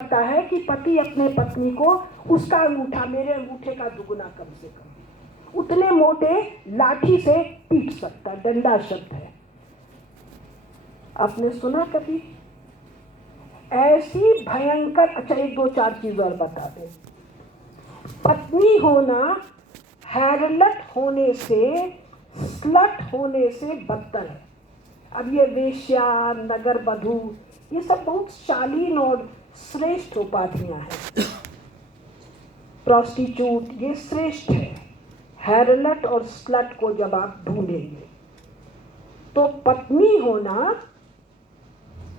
करता है कि पति अपने पत्नी को उसका अंगूठा मेरे अंगूठे का दुगुना कम से कम उतने मोटे लाठी से पीट सकता। डंडा शब्द है, आपने सुना कभी ऐसी भयंकर? अच्छा, एक दो चार चीज और बता दे। पत्नी होना हैरलट होने से, स्लट होने से बदतर है। अब ये वेश्या, नगर वधू, ये सब बहुत शालीन और श्रेष्ठ उपाधियां हैं। प्रोस्टिट्यूट ये श्रेष्ठ है। हैरलट और स्लट को जब आप ढूंढेंगे तो पत्नी होना,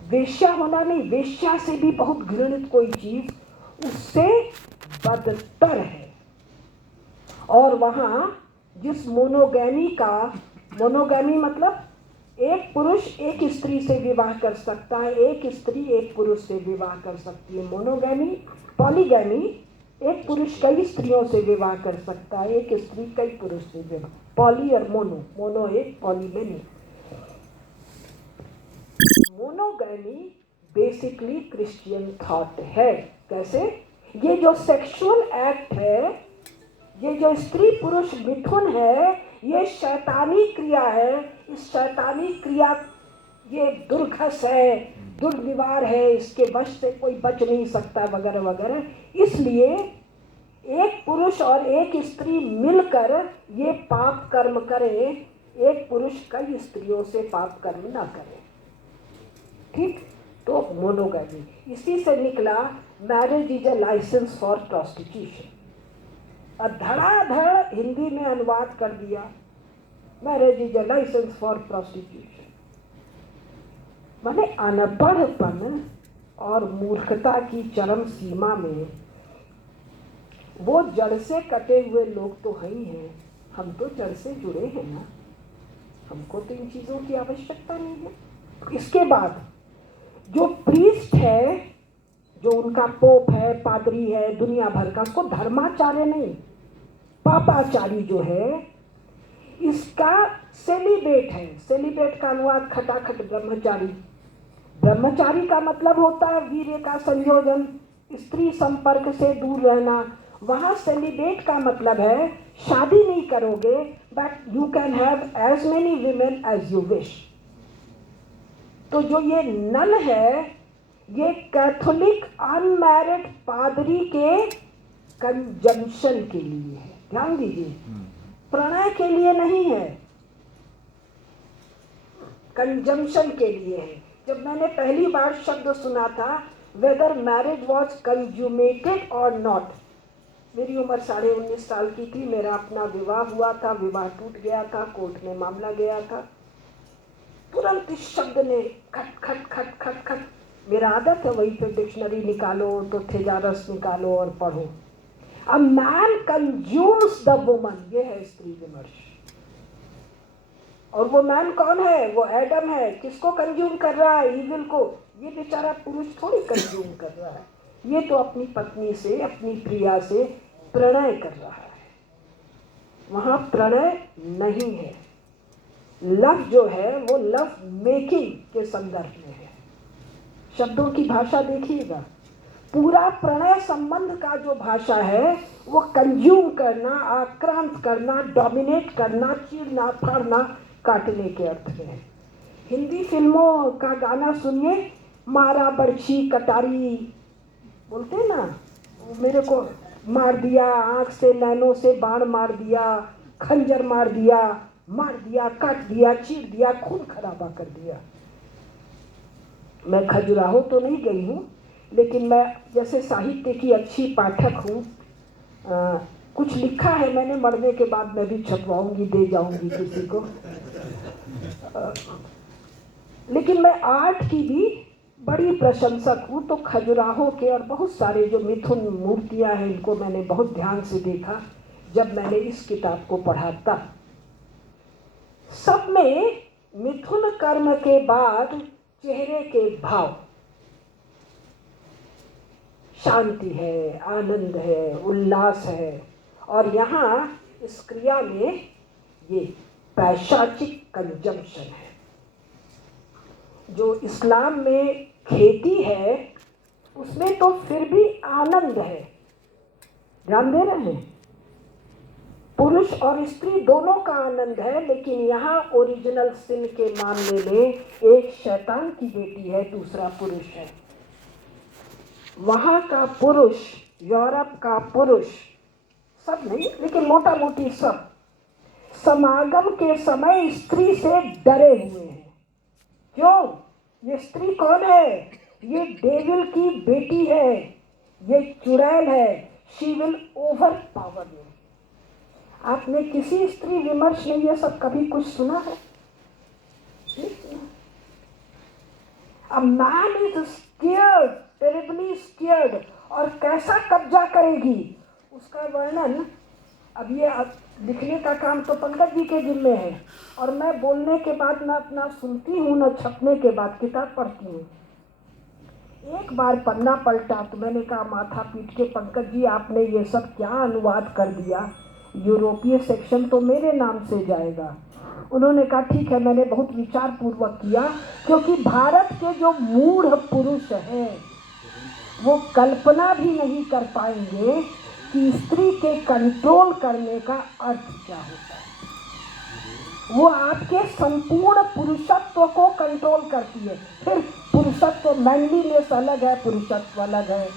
वेश्या होना नहीं, वेश्या से भी बहुत घृणित कोई चीज उससे बदतर है। और वहां जिस मोनोगैमी मतलब एक पुरुष एक स्त्री से विवाह कर सकता है, एक स्त्री एक पुरुष से विवाह कर सकती है। मोनोगैमी, पॉलीगैमी एक पुरुष कई स्त्रियों से विवाह कर सकता है, एक स्त्री कई पुरुष से विवाह। पॉली और मोनो, मोनो एक, पॉली में नहीं। मोनोगैमी बेसिकली क्रिश्चियन थॉट है। कैसे? ये जो सेक्सुअल एक्ट है, ये जो स्त्री पुरुष मिथुन है, ये शैतानी क्रिया है। इस शैतानी क्रिया ये दुर्घस है, दुर्निवार है, इसके वश से कोई बच नहीं सकता वगैरह वगैरह। इसलिए एक पुरुष और एक स्त्री मिलकर ये पाप कर्म करें, एक पुरुष कई स्त्रियों से पाप कर्म ना करे। ठीक? तो मोनोगैमी, इसी से निकला marriage is a licence for prostitution. और धड़ाधड़ हिंदी में अनुवाद कर दिया, marriage is a licence for prostitution. माने अनपढ़पन और मूर्खता की चरम सीमा में वो जड़ से कटे हुए लोग तो हैं ही हैं। हम तो जड़ से जुड़े हैं ना, हमको तो इन चीज़ों की आवश्यकता नहीं है। इसके बाद जो प्रीस्ट है, जो उनका पोप है, पादरी है, दुनिया भर का, उसको धर्माचार्य नहीं, पापाचारी जो है, इसका सेलिब्रेट है। सेलिब्रेट का अनुवाद खटाखट ब्रह्मचारी। ब्रह्मचारी का मतलब होता है वीर्य का संयोजन, स्त्री संपर्क से दूर रहना। वहां सेलिब्रेट का मतलब है शादी नहीं करोगे, but you can have as many women as you wish. तो जो ये नन है, ये कैथोलिक अनमैरिड पादरी के कंजम्पशन के लिए है। ध्यान दीजिए, प्रणय के लिए नहीं है, कंजम्पशन के लिए है। जब मैंने पहली बार शब्द सुना था, वेदर मैरिज वॉज कंज्यूमेटेड और नॉट, मेरी उम्र 19.5 साल की थी। मेरा अपना विवाह हुआ था, विवाह टूट गया था, कोर्ट में मामला गया था। तुरंत इस शब्द ने खट खट खट खट खट, मेरा आदत है वहीं पे डिक्शनरी निकालो तो थेजारस निकालो और पढ़ो। A man consumes the woman, ये है स्त्री विमर्श। और वो मैन कौन है? वो एडम है। किसको कंज्यूम कर रहा है? ईविल को। ये बेचारा पुरुष थोड़ी कंज्यूम कर रहा है, ये तो अपनी पत्नी से, अपनी प्रिया से प्रणय कर रहा है। वहां प्रणय नहीं है। लव जो है वो लव मेकिंग के संदर्भ में है। शब्दों की भाषा देखिएगा, पूरा प्रणय संबंध का जो भाषा है वो कंज्यूम करना, आक्रांत करना, डोमिनेट करना, चीरना, फाड़ना, काटने के अर्थ में है। हिंदी फिल्मों का गाना सुनिए, मारा बर्छी कटारी बोलते हैं ना, मेरे को मार दिया, आंख से नैनों से बाण मार दिया, खंजर मार दिया, काट दिया, चीर दिया, खून खराबा कर दिया। मैं खजुराहो तो नहीं गई हूँ, लेकिन मैं जैसे साहित्य की अच्छी पाठक हूँ, कुछ लिखा है मैंने, मरने के बाद मैं भी छपवाऊंगी, दे जाऊंगी किसी को। लेकिन मैं आर्ट की भी बड़ी प्रशंसक हूँ। तो खजुराहो के और बहुत सारे जो मिथुन मूर्तियाँ हैं, इनको मैंने बहुत ध्यान से देखा जब मैंने इस किताब को पढ़ा था। सब में मिथुन कर्म के बाद चेहरे के भाव, शांति है, आनंद है, उल्लास है। और यहाँ इस क्रिया में ये पैशाचिक कंजम्पशन है। जो इस्लाम में खेती है, उसमें तो फिर भी आनंद है। ध्यान दे रहे हैं? पुरुष और स्त्री दोनों का आनंद है, लेकिन यहाँ ओरिजिनल सिन के मामले में एक शैतान की बेटी है, दूसरा पुरुष है। वहाँ का पुरुष, यूरोप का पुरुष, सब नहीं लेकिन मोटा मोटी सब, समागम के समय स्त्री से डरे हुए हैं। क्यों? ये स्त्री कौन है? ये डेविल की बेटी है, ये चुड़ैल है। She will over power you. आपने किसी स्त्री विमर्श में ये सब कभी कुछ सुना है? A man is scared, terribly scared, और कैसा कब्जा करेगी उसका वर्णन अब ये लिखने का काम तो पंकज जी के जिम्मे है, और मैं बोलने के बाद न अपना सुनती हूँ न छपने के बाद किताब पढ़ती हूँ। एक बार पन्ना पलटा तो मैंने कहा माथा पीट के, पंकज जी आपने ये सब क्या अनुवाद कर दिया, यूरोपीय सेक्शन तो मेरे नाम से जाएगा। उन्होंने कहा ठीक है, मैंने बहुत विचार पूर्वक किया, क्योंकि भारत के जो मूढ़ पुरुष हैं वो कल्पना भी नहीं कर पाएंगे कि स्त्री के कंट्रोल करने का अर्थ क्या होता है। वो आपके संपूर्ण पुरुषत्व को कंट्रोल करती है। फिर पुरुषत्व, मैनलीनेस अलग है, पुरुषत्व अलग है,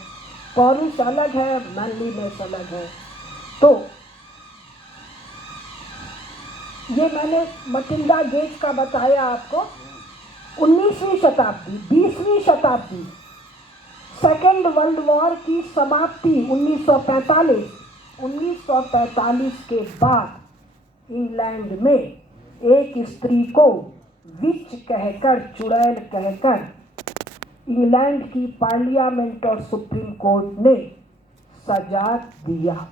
पौरुष अलग है, मैनलीनेस अलग है। तो ये मैंने मटिल्डा गेज का बताया आपको। 19वीं शताब्दी, 20वीं शताब्दी, सेकेंड वर्ल्ड वॉर की समाप्ति 1945 के बाद इंग्लैंड में एक स्त्री को विच कहकर, चुड़ैल कहकर इंग्लैंड की पार्लियामेंट और सुप्रीम कोर्ट ने सजा दिया।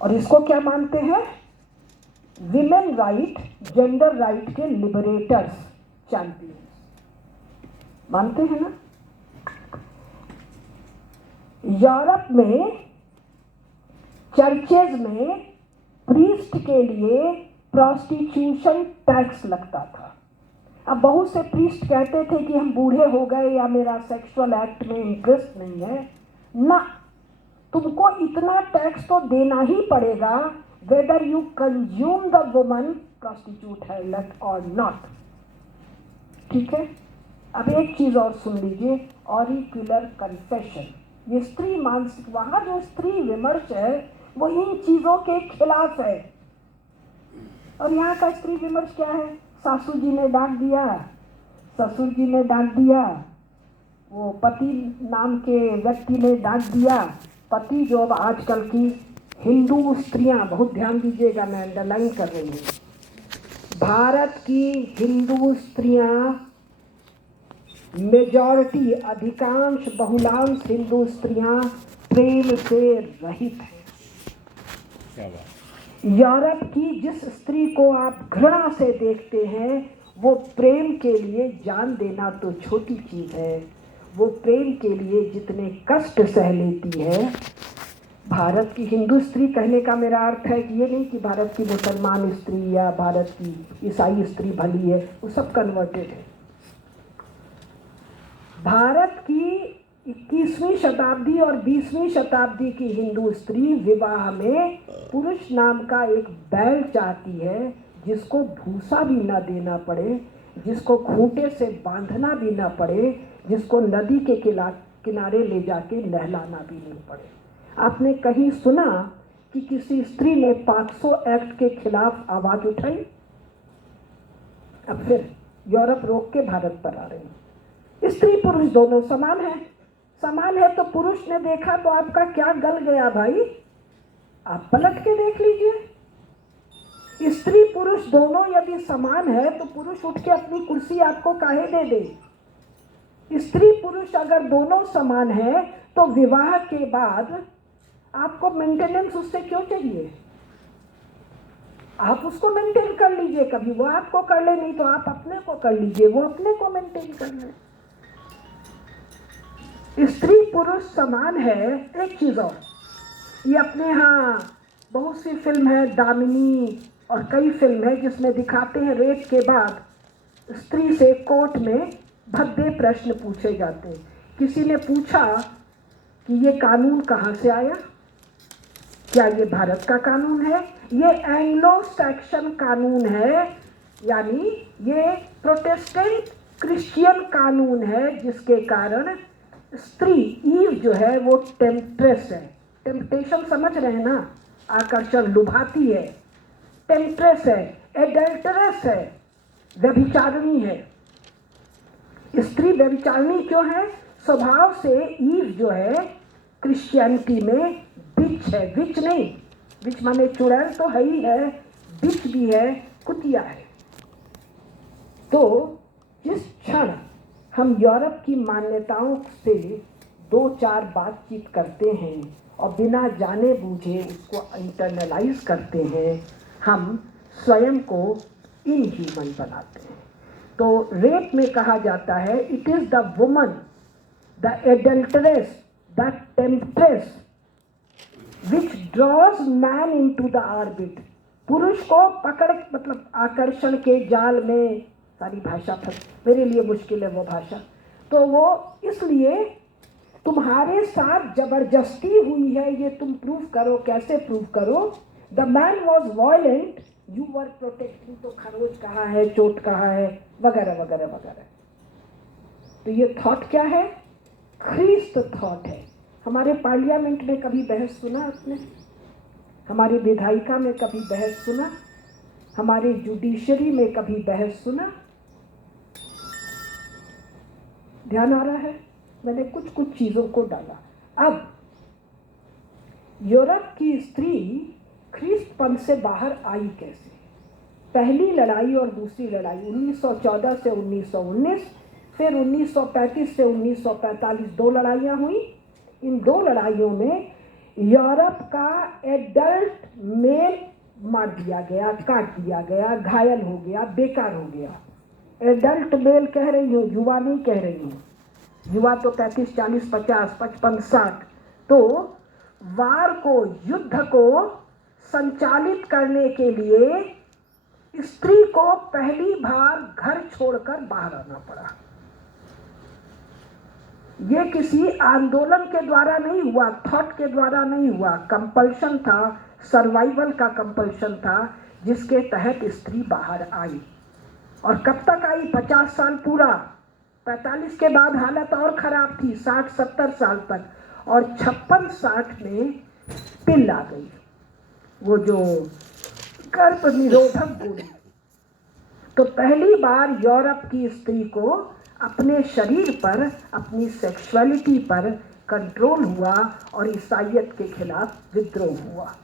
और इसको क्या मानते हैं? विमेन राइट, जेंडर राइट के लिबरेटर्स, चैंपियंस मानते हैं ना। यूरोप में चर्चेज में प्रीस्ट के लिए प्रोस्टिट्यूशन टैक्स लगता था। अब बहुत से प्रीस्ट कहते थे कि हम बूढ़े हो गए या मेरा सेक्सुअल एक्ट में इंटरेस्ट नहीं है ना, तुमको इतना टैक्स तो देना ही पड़ेगा, whether you consume the woman prostitute harlot और नॉट। ठीक है। अब एक चीज और सुन लीजिए, ऑरिक्युलर कन्फेशन। ये स्त्री मानसिक, वहां जो स्त्री विमर्श है वो इन चीजों के खिलाफ है। और यहाँ का स्त्री विमर्श क्या है? सासू जी ने डांट दिया, ससुर जी ने डांट दिया, वो पति नाम के व्यक्ति ने डांट दिया। पति जो अब आजकल की हिंदू स्त्रियां, बहुत ध्यान दीजिएगा, मैं अंडरलाइन कर रही हूँ, भारत की हिंदू स्त्रियां, मेजॉरिटी, अधिकांश, बहुलांश हिंदू स्त्रियां प्रेम से रहित हैं। यूरोप की जिस स्त्री को आप घृणा से देखते हैं वो प्रेम के लिए जान देना तो छोटी चीज है, वो प्रेम के लिए जितने कष्ट सह लेती है। भारत की हिंदू स्त्री कहने का मेरा अर्थ है कि ये नहीं कि भारत की मुसलमान स्त्री या भारत की ईसाई स्त्री भली है, वो सब कन्वर्टेड है। भारत की 21वीं शताब्दी और 20वीं शताब्दी की हिंदू स्त्री विवाह में पुरुष नाम का एक बैल चाहती है, जिसको भूसा भी न देना पड़े, जिसको खूंटे से बांधना भी न पड़े, जिसको नदी के किनारे ले जाके नहलाना भी नहीं पड़े। आपने कहीं सुना कि किसी स्त्री ने 500 एक्ट के खिलाफ आवाज उठाई? अब फिर यूरोप रोक के भारत पर आ रहे हैं। स्त्री पुरुष दोनों समान है। समान है तो पुरुष ने देखा तो आपका क्या गल गया भाई? आप पलट के देख लीजिए। स्त्री पुरुष दोनों यदि समान है तो पुरुष उठ के अपनी कुर्सी आपको काहे दे दे? स्त्री पुरुष अगर दोनों समान है तो विवाह के बाद आपको मेंटेनेंस उससे क्यों चाहिए? आप उसको मेंटेन कर लीजिए, कभी वो आपको कर ले, नहीं तो आप अपने को कर लीजिए, वो अपने को मेंटेन कर ले। स्त्री पुरुष समान है। एक चीज और, ये अपने यहाँ बहुत सी फिल्म है, दामिनी और कई फिल्म है जिसमें दिखाते हैं रेप के बाद स्त्री से कोर्ट में भद्दे प्रश्न पूछे जाते हैं। किसी ने पूछा कि ये कानून कहाँ से आया, क्या ये भारत का कानून है? ये एंग्लो सैक्सन कानून है, यानी ये प्रोटेस्टेंट क्रिश्चियन कानून है, जिसके कारण स्त्री ईव जो है वो टेम्प्ट्रेस है। टेम्पटेशन समझ रहे हैं ना, आकर्षण, लुभाती है, टेम्प्ट्रेस है, एडल्टरस है, व्यभिचारिणी है। स्त्री व्यभिचारिणी क्यों है? स्वभाव से ईव जो है क्रिश्चियनिटी में बिच है। बिच नहीं, बिच माने चुड़ैल तो है ही है, बिच भी है, कुतिया है। तो जिस क्षण हम यूरोप की मान्यताओं से दो चार बातचीत करते हैं और बिना जाने बूझे उसको इंटरनलाइज करते हैं, हम स्वयं को इनह्यूमन बनाते हैं। तो रेप में कहा जाता है it is the woman, the adulteress, the temptress which draws man into the orbit. पुरुष को पकड़, मतलब आकर्षण के जाल में, सारी भाषा फंस, मेरे लिए मुश्किल है वो भाषा, तो वो इसलिए तुम्हारे साथ जबरदस्ती हुई है, ये तुम प्रूव करो। कैसे प्रूव करो? The man was violent, you were protecting. तो खरोच कहाँ है, चोट कहाँ है, वगैरह वगैरह वगैरह। तो ये थॉट क्या है? ख्रीस्त थॉट है। हमारे पार्लियामेंट में कभी बहस सुना आपने? हमारी विधायिका में कभी बहस सुना? हमारे जुडिशरी में कभी बहस सुना? ध्यान आ रहा है? मैंने कुछ कुछ चीज़ों को डाला। अब यूरोप की स्त्री ख्रीस्तपंथ से बाहर आई कैसे? पहली लड़ाई और दूसरी लड़ाई 1914 से 1919, फिर 1935 से 1945 दो लड़ाइयाँ हुई। इन दो लड़ाइयों में यूरोप का एडल्ट मेल मार दिया गया, काट दिया गया, घायल हो गया, बेकार हो गया। एडल्ट मेल कह रही हूँ, युवा नहीं कह रही हूँ। युवा तो 35, 40, 50, 55, 60। तो वार को, युद्ध को संचालित करने के लिए स्त्री को पहली बार घर छोड़कर बाहर आना पड़ा। ये किसी आंदोलन के द्वारा नहीं हुआ, थॉट के द्वारा नहीं हुआ, कंपल्शन था, सर्वाइवल का कंपल्शन था, जिसके तहत स्त्री बाहर आई। और कब तक आई? 50 साल पूरा। 45 के बाद हालत और खराब थी, 60-70 साल तक। और 56-60 में पिल आ गई, वो जो गर्भ निरोधक गोली। तो पहली बार यूरोप की स्त्री को अपने शरीर पर, अपनी सेक्सुअलिटी पर कंट्रोल हुआ और ईसाइयत के खिलाफ विद्रोह हुआ।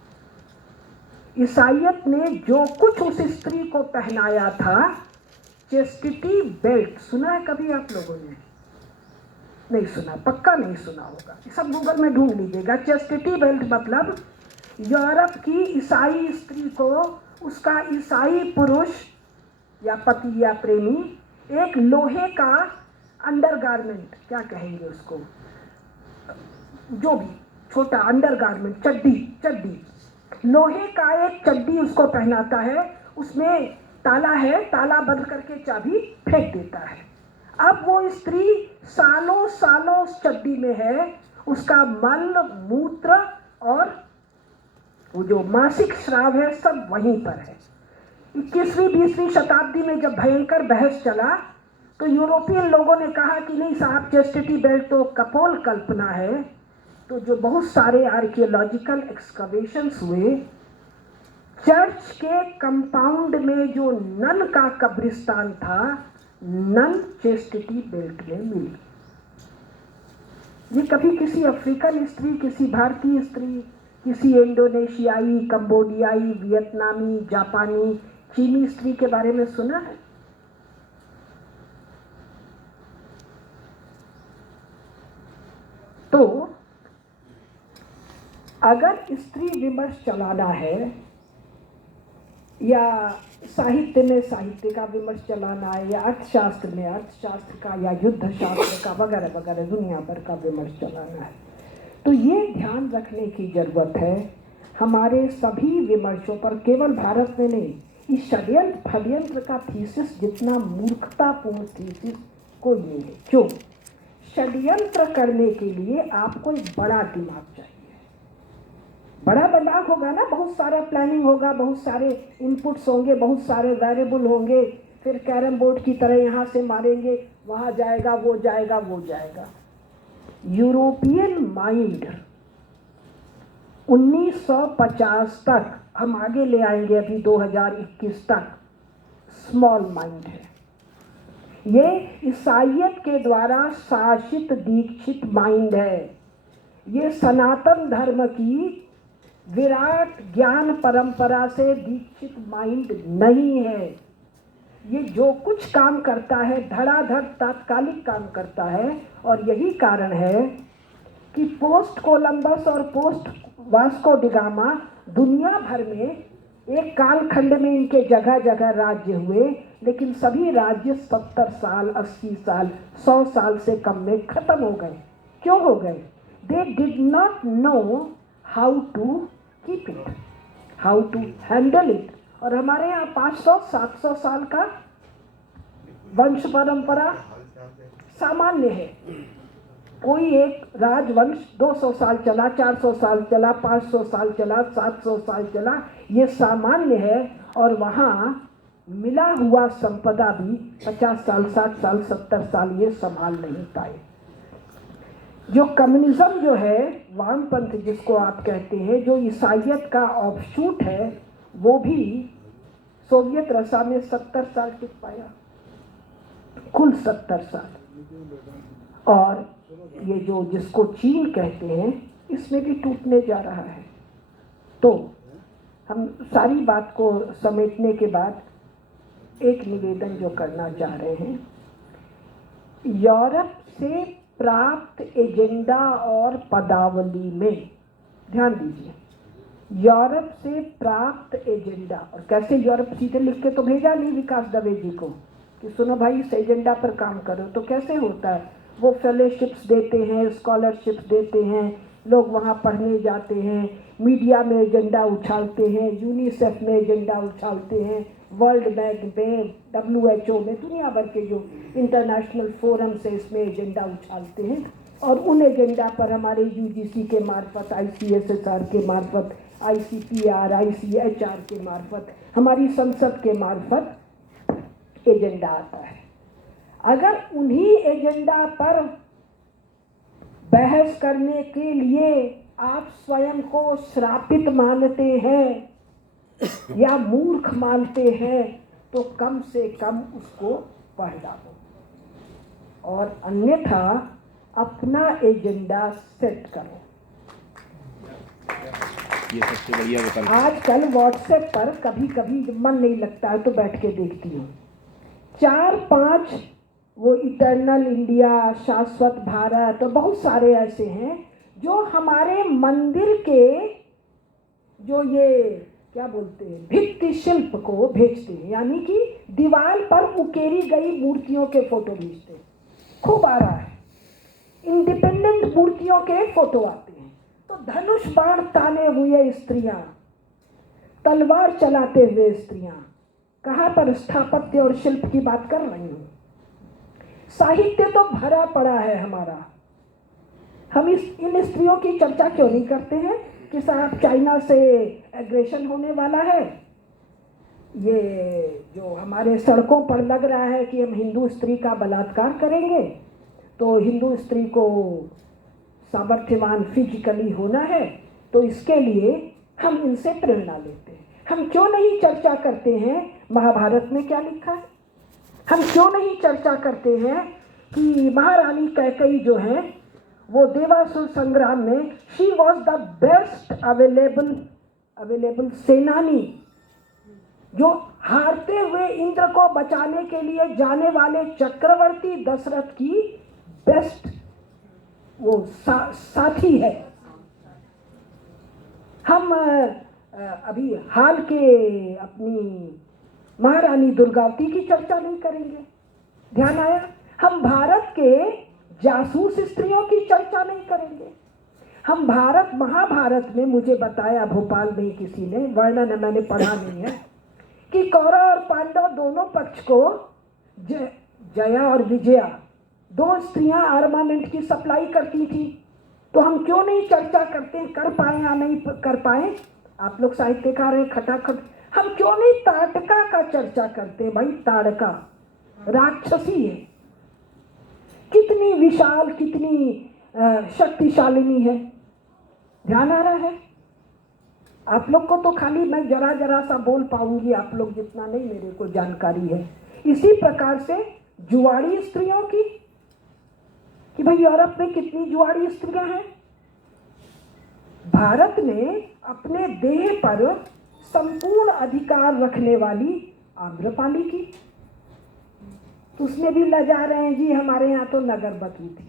ईसाइयत ने जो कुछ उस स्त्री को पहनाया था, चेस्टिटी बेल्ट, सुना है कभी आप लोगों ने? नहीं सुना, पक्का नहीं सुना होगा, सब गूगल में ढूंढ लीजिएगा। चेस्टिटी बेल्ट मतलब यूरोप की ईसाई स्त्री को उसका ईसाई पुरुष या पति या प्रेमी एक लोहे का अंडरगारमेंट, क्या कहेंगे उसको, जो भी छोटा अंडरगारमेंट, चड्डी, लोहे का एक चड्डी उसको पहनाता है। उसमें ताला है, ताला बंद करके चाबी फेंक देता है। अब वो स्त्री सालों सालों उस चड्डी में है, उसका मल मूत्र और वो जो मासिक स्राव है सब वहीं पर है। 21वीं 20वीं शताब्दी में जब भयंकर बहस चला तो यूरोपियन लोगों ने कहा कि नहीं साहब, चेस्टिटी बेल्ट तो कपोल कल्पना है। तो जो बहुत सारे आर्कियोलॉजिकल एक्सकवेशंस हुए, चर्च के कंपाउंड में जो नन का कब्रिस्तान था, नन चेस्टिटी बेल्ट में मिली। ये कभी किसी अफ्रीकन स्त्री, किसी भारतीय स्त्री, किसी इंडोनेशियाई, कंबोडियाई, वियतनामी, जापानी, चीनी स्त्री के बारे में सुना है? तो अगर स्त्री विमर्श चलाना है या साहित्य में साहित्य का विमर्श चलाना है या अर्थशास्त्र में अर्थशास्त्र का या युद्ध शास्त्र का वगैरह वगैरह दुनिया भर का विमर्श चलाना है, तो ये ध्यान रखने की ज़रूरत है हमारे सभी विमर्शों पर, केवल भारत में नहीं, इस षड्यंत्र का थीसिस जितना मूर्खतापूर्ण थीसिस कोई नहीं है। क्यों? षड्यंत्र करने के लिए आपको एक बड़ा दिमाग चाहिए। बड़ा दिमाग होगा ना, बहुत सारा प्लानिंग होगा, बहुत सारे इनपुट्स होंगे, बहुत सारे वेरिएबल होंगे, फिर कैरम बोर्ड की तरह यहाँ से मारेंगे, वहाँ जाएगा, वो जाएगा, वो जाएगा। यूरोपियन माइंड 1950 तक, हम आगे ले आएंगे अभी 2021 तक, स्मॉल माइंड है। ये ईसाइयत के द्वारा शासित दीक्षित माइंड है। ये सनातन धर्म की विराट ज्ञान परंपरा से दीक्षित माइंड नहीं है। ये जो कुछ काम करता है धड़ाधड़ तात्कालिक काम करता है, और यही कारण है कि पोस्ट कोलंबस और पोस्ट वास्को डिगामा दुनिया भर में एक कालखंड में इनके जगह जगह राज्य हुए, लेकिन सभी राज्य 70 साल, 80 साल, 100 साल से कम में खत्म हो गए। क्यों हो गए? They did not know how to keep it, how to handle it. और हमारे यहाँ 500-700 साल का वंश परंपरा सामान्य है। कोई एक राजवंश 200 साल चला, 400 साल चला, 500 साल चला, 700 साल चला, ये सामान्य है। और वहाँ मिला हुआ संपदा भी 50 साल, 60 साल, 70 साल ये संभाल नहीं पाए। जो कम्युनिज्म जो है, वामपंथ जिसको आप कहते हैं, जो ईसाइयत का ऑफशूट है, वो भी सोवियत रसा में 70 साल टिक पाया, कुल 70 साल। और ये जो जिसको चीन कहते हैं, इसमें भी टूटने जा रहा है। तो हम सारी बात को समेटने के बाद एक निवेदन जो करना चाह रहे हैं, यूरोप से प्राप्त एजेंडा और पदावली में ध्यान दीजिए। यूरोप से प्राप्त एजेंडा, और कैसे यूरोप सीधे लिख के तो भेजा नहीं विकास दवे जी को कि सुनो भाई इस एजेंडा पर काम करो, तो कैसे होता है? वो फेलोशिप्स देते हैं, स्कॉलरशिप्स देते हैं, लोग वहाँ पढ़ने जाते हैं, मीडिया में एजेंडा उछालते हैं, यूनिसेफ में एजेंडा उछालते हैं, वर्ल्ड बैंक में, WHO में, दुनिया भर के जो इंटरनेशनल फोरम से इसमें एजेंडा उछालते हैं। और उन एजेंडा पर हमारे UGC के मार्फत, ICSSR के मार्फत, ICPR, ICHR के मार्फत, हमारी संसद के मार्फत एजेंडा आता है। अगर उन्हीं एजेंडा पर बहस करने के लिए आप स्वयं को श्रापित मानते हैं या मूर्ख मानते हैं, तो कम से कम उसको पढ़ डालो, और अन्यथा अपना एजेंडा सेट करो। ये सबसे बढ़िया विकल्प। आजकल व्हाट्सएप पर कभी कभी मन नहीं लगता है तो बैठ के देखती हूँ, 4-5 वो इटर्नल इंडिया, शाश्वत भारत, और बहुत सारे ऐसे हैं जो हमारे मंदिर के जो ये क्या बोलते हैं भित्ति शिल्प को भेजते हैं, यानी कि दीवार पर उकेरी गई मूर्तियों के फोटो भेजते हैं। खूब आ रहा है, इंडिपेंडेंट मूर्तियों के फोटो आते हैं। तो धनुष बाण ताने हुए स्त्रियां, तलवार चलाते हुए स्त्रियां, कहाँ पर स्थापत्य और शिल्प की बात कर रही हूँ। साहित्य तो भरा पड़ा है हमारा, हम इन स्त्रियों की चर्चा क्यों नहीं करते हैं कि साहब चाइना से एग्रेशन होने वाला है, ये जो हमारे सड़कों पर लग रहा है कि हम हिंदू स्त्री का बलात्कार करेंगे, तो हिंदू स्त्री को सामर्थ्यवान फिजिकली होना है, तो इसके लिए हम इनसे प्रेरणा लेते हैं। हम क्यों नहीं चर्चा करते हैं महाभारत में क्या लिखा है? हम क्यों नहीं चर्चा करते हैं कि महारानी कैकेयी जो है वो देवासुर संग्राम में she was the best available सेनानी, जो हारते हुए इंद्र को बचाने के लिए जाने वाले चक्रवर्ती दशरथ की बेस्ट वो साथी है। हम अभी हाल के अपनी महारानी दुर्गावती की चर्चा नहीं करेंगे, ध्यान आया? हम भारत के जासूस स्त्रियों की चर्चा नहीं करेंगे। हम महाभारत में, मुझे बताया भोपाल में किसी ने, वर्णन मैंने पढ़ा नहीं है, कि कौरव और पांडव दोनों पक्ष को जया और विजया 2 स्त्रियां आर्मामेंट की सप्लाई करती थी, तो हम क्यों नहीं चर्चा करते, कर पाए या नहीं कर पाए? आप लोग साहित्यकार हैं, खटाखट, हम क्यों नहीं ताड़का का चर्चा करते? भाई ताड़का राक्षसी है, कितनी विशाल, कितनी शक्तिशालिनी है, ध्यान आ रहा है? आप लोग को तो खाली मैं जरा जरा सा बोल पाऊंगी, आप लोग जितना नहीं मेरे को जानकारी है। इसी प्रकार से जुआड़ी स्त्रियों की, कि भाई यूरोप में कितनी जुआड़ी स्त्रियां हैं। भारत में अपने देह पर संपूर्ण अधिकार रखने वाली आम्रपाली की, तो उसमें भी लजा रहे हैं जी, हमारे यहाँ तो नगरवधू थी।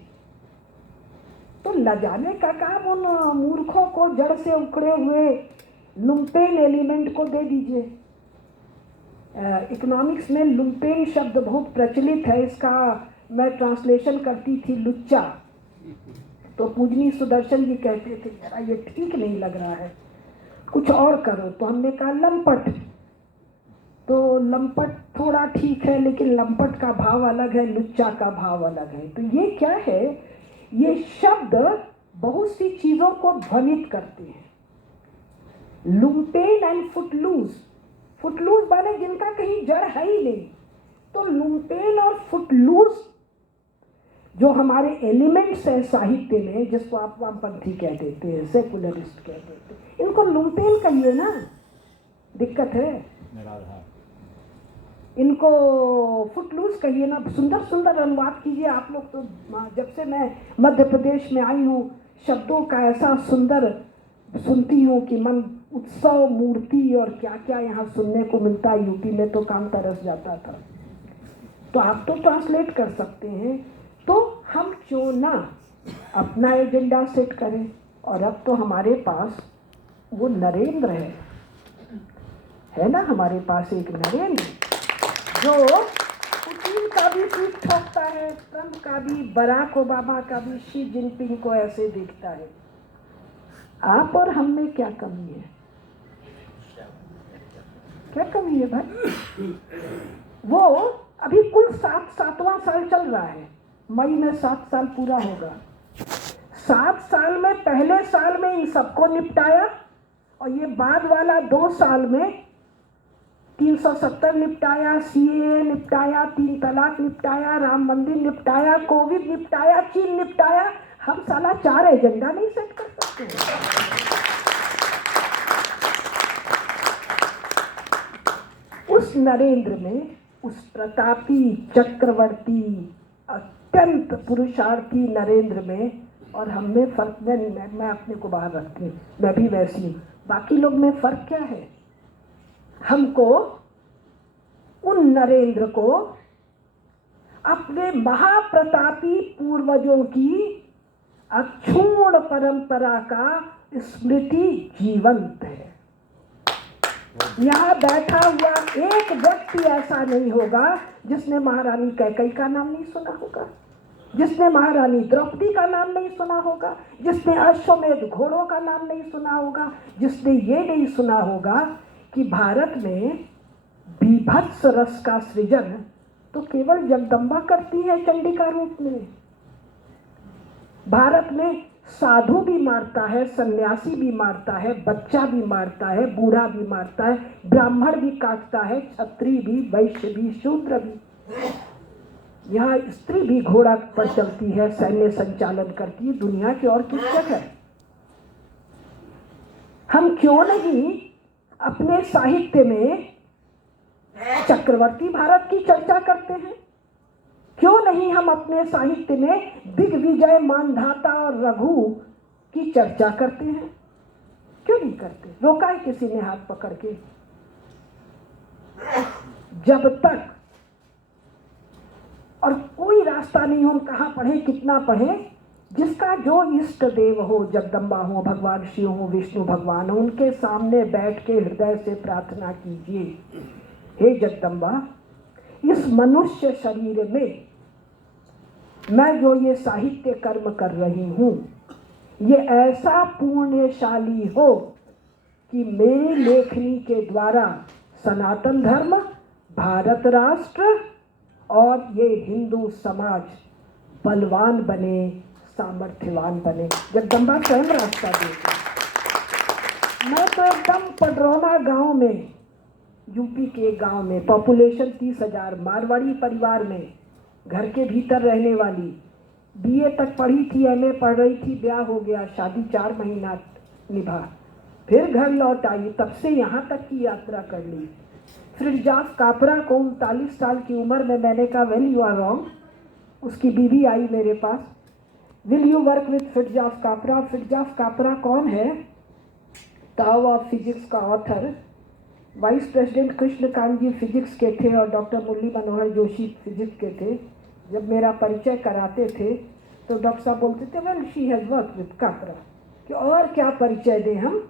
तो लजाने का काम उन मूर्खों को, जड़ से उखड़े हुए लुम्पेन एलिमेंट को दे दीजिए। इकोनॉमिक्स में लुम्पेन शब्द बहुत प्रचलित है, इसका मैं ट्रांसलेशन करती थी लुच्चा, तो पूजनी सुदर्शन जी कहते थे यार ये ठीक नहीं लग रहा है, कुछ और करो। तो हमने कहा लंपट, तो लंपट थोड़ा ठीक है, लेकिन लंपट का भाव अलग है, लुच्चा का भाव अलग है। तो ये क्या है, ये शब्द बहुत सी चीज़ों को ध्वनित करते हैं। लुम्पेन एंड फुटलूज, फुटलूज माने जिनका कहीं जड़ है ही नहीं, तो लुम्पेन और फुटलूज जो हमारे एलिमेंट्स हैं साहित्य में, जिसको आप वामपंथी कह देते हैं, सेकुलरिस्ट कह देते हैं, इनको लुम्पेन कहिए ना, दिक्कत है। इनको फुटलूज कहिए ना, सुंदर सुंदर अनुवाद कीजिए। आप लोग तो, जब से मैं मध्य प्रदेश में आई हूँ, शब्दों का ऐसा सुंदर सुनती हूँ कि मन उत्सव, मूर्ति और क्या क्या यहाँ सुनने को मिलता है। यूपी में तो काम तरस जाता था। तो आप तो ट्रांसलेट कर सकते हैं, तो हम क्यों ना अपना एजेंडा सेट करें। और अब तो हमारे पास वो नरेंद्र है ना, हमारे पास एक नरेंद्र जो पुतिन का भी पीठ ठोकता है, ट्रंप का भी, बराक ओबामा का भी, शी जिनपिंग को ऐसे देखता है। आप और हम में क्या कमी है? क्या कमी है भाई? वो अभी कुल 7वां साल चल रहा है, मई में 7 साल पूरा होगा। 7 साल में पहले साल में इन सबको निपटाया, और ये बाद वाला 2 साल में 370 निपटाया, सीएए निपटाया, 3 तलाक निपटाया, राम मंदिर निपटाया, कोविड निपटाया, चीन निपटाया। हम साला 4 एजेंडा नहीं सेट कर सकते। उस नरेंद्र में, उस प्रतापी, चक्रवर्ती, अत्यंत पुरुषार्थी नरेंद्र में और हम में फर्क नहीं। मैं अपने को बाहर रखती हूँ, मैं भी वैसी हूँ। बाकी लोग में फर्क क्या है? हमको उन नरेंद्र को अपने महाप्रतापी पूर्वजों की अक्षुण्ण परंपरा का स्मृति जीवंत है। यहाँ बैठा हुआ एक व्यक्ति ऐसा नहीं होगा जिसने महारानी कैकेयी का नाम नहीं सुना होगा, जिसने महारानी द्रौपदी का नाम नहीं सुना होगा, जिसने अश्वमेध घोड़ों का नाम नहीं सुना होगा, जिसने ये नहीं सुना होगा कि भारत में बीभत्स रस का सृजन तो केवल जगदम्बा करती है चंडिका रूप में। भारत में साधु भी मारता है, सन्यासी भी मारता है, बच्चा भी मारता है, बूढ़ा भी मारता है, ब्राह्मण भी काटता है, क्षत्रिय भी, वैश्य भी, शूद्र भी। यहाँ स्त्री भी घोड़ा पर चलती है, सैन्य संचालन करती है। दुनिया की और किस जगह हम क्यों नहीं अपने साहित्य में चक्रवर्ती भारत की चर्चा करते हैं? क्यों नहीं हम अपने साहित्य में दिग्विजय, मानधाता और रघु की चर्चा करते हैं? क्यों नहीं करते? रोका है किसी ने हाथ पकड़ के? जब तक और कोई रास्ता नहीं हो, हम कहाँ पढ़े, कितना पढ़े, जिसका जो इष्ट देव हो, जगदम्बा हो, भगवान शिव हो, विष्णु भगवान हो, उनके सामने बैठ के हृदय से प्रार्थना कीजिए, हे जगदम्बा, इस मनुष्य शरीर में मैं जो ये साहित्य कर्म कर रही हूँ, ये ऐसा पुण्यशाली हो कि मेरी लेखनी के द्वारा सनातन धर्म, भारत राष्ट्र और ये हिंदू समाज बलवान बने, सामर्थ्यवान बने। जगदम्बा स्वयं रास्ता देगी। मैं तो एकदम पडरौना गांव में, यूपी के एक गांव में, पॉपुलेशन 30,000, मारवाड़ी परिवार में, घर के भीतर रहने वाली, बीए तक पढ़ी थी, एमए पढ़ रही थी, ब्याह हो गया, शादी 4 महीना निभा, फिर घर लौट आई, तब से यहाँ तक की यात्रा कर ली। फिरजाफ कापरा को 39 साल की उम्र में मैंने कहा वेल यू आर रॉन्ग। उसकी बीवी आई मेरे पास, will you work with फिरजाफ Kapra. फिरजाफ Kapra कौन है? ताओ ऑफ फिजिक्स का ऑथर। वाइस प्रेसिडेंट कृष्णकांत जी फिजिक्स के थे और डॉक्टर मुरली मनोहर जोशी फिजिक्स के थे। जब मेरा परिचय कराते थे तो डॉक्टर साहब बोलते थे well she has work with Capra, कि और क्या परिचय दें हम,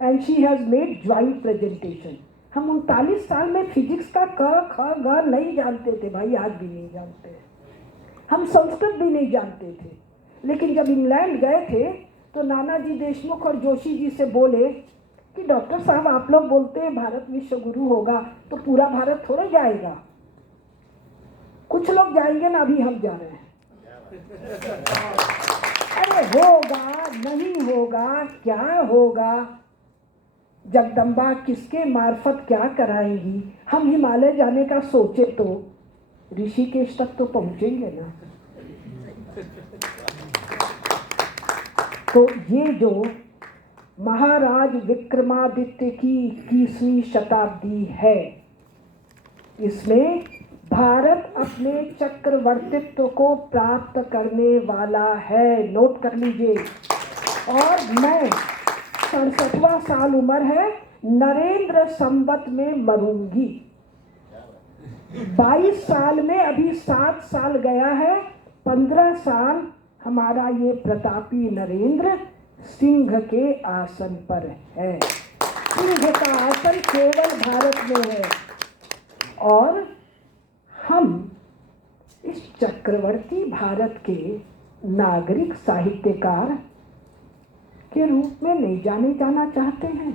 and she has made joint presentation. हम 39 साल में फिजिक्स का क ख ग नहीं जानते थे भाई, आज भी नहीं जानते। हम संस्कृत भी नहीं जानते थे। लेकिन जब इंग्लैंड गए थे तो नानाजी देशमुख और जोशी जी से बोले कि डॉक्टर साहब आप लोग बोलते हैं भारत विश्व गुरु होगा, तो पूरा भारत थोड़े जाएगा, कुछ लोग जाएंगे ना, अभी हम जा रहे हैं। अरे होगा नहीं होगा, क्या होगा, जगदम्बा किसके मार्फत क्या कराएंगी। हम हिमालय जाने का सोचे तो ऋषिकेश तक तो पहुंचेंगे ना। तो ये जो महाराज विक्रमादित्य की 21वीं शताब्दी है, इसमें भारत अपने चक्रवर्तित्व को प्राप्त करने वाला है, नोट कर लीजिए। और मैं 67वां साल उम्र है, नरेंद्र संवत में मरूंगी। 22 साल में अभी 7 साल गया है, 15 साल हमारा ये प्रतापी नरेंद्र सिंह के आसन पर है। सिंह का आसन केवल भारत में है और हम इस चक्रवर्ती भारत के नागरिक साहित्यकार के रूप में नहीं जाने जाना चाहते हैं।